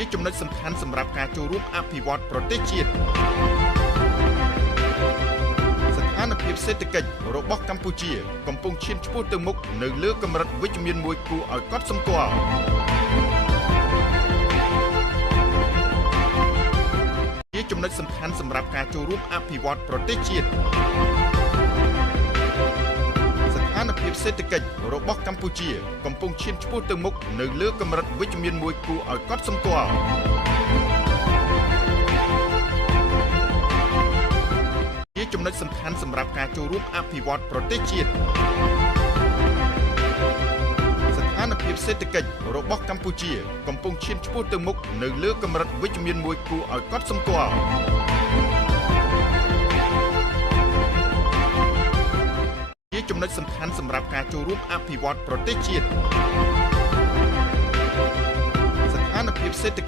ជាចំណុចសំខាន់សម្រាប់ការចូលរួមអភិវឌ្ឍប្រទេសជាតិស្ថានភាពសេដ្ឋកិច្ចរបស់កម្ពុជាកំពុងឈានឆ្ពោះទៅមុខនៅលើកម្រិតវិជ្ជមានមួយគួរឲ្យកត់សម្គាល់ជាចំណុចសំខាន់សម្រាប់ការចូលរួមអភិវឌ្ឍប្រទេសជាតិស្ថានភាពសេដ្ឋកិច្ចរបស់កម្ពុជាកំពុងឈានឆ្ពោះទៅមុខនៅលើកម្រិតវិជ្ជមានមួយគួរឲ្យកត់សម្គាល់ជាចំណុចសំខាន់សម្រាប់ការចូលរួមអភិវឌ្ឍប្រទេសជាតិស្ថានភាពសេដ្ឋកិច្ចរបស់កម្ពុជាកំពុងឈានឆ្ពោះទៅមុខនៅលើកម្រិតវិជ្ជមានមួយគួរឲ្យកត់សម្គាល់ជាចំណុចសំខាន់សម្រាប់ការចូលរួមអភិវឌ្ឍប្រទេសជាតិស្ថានភាពសេដ្ឋកិច្ច